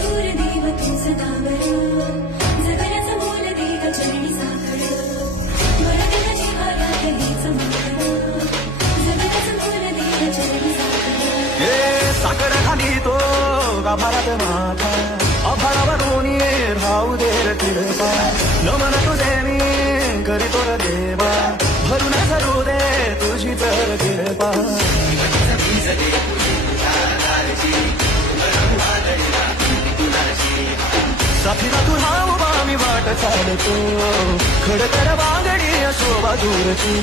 थोर देव तुझ नावर जगण्याचं मोल देव चरणी साखर मराठीला जीवाला हीच मागणं जगण्याचं मोल देव चरणी साखर साखर खाली तो गाभारात माथा अभाळावरून राहू दे तिरपा नमन तुझे मी करीतो रे देवा भरून करू दे तुझी तर किरपा साथीला तुझा उभा मी वाट चालतो खडतर बांगडी शोभा दूरची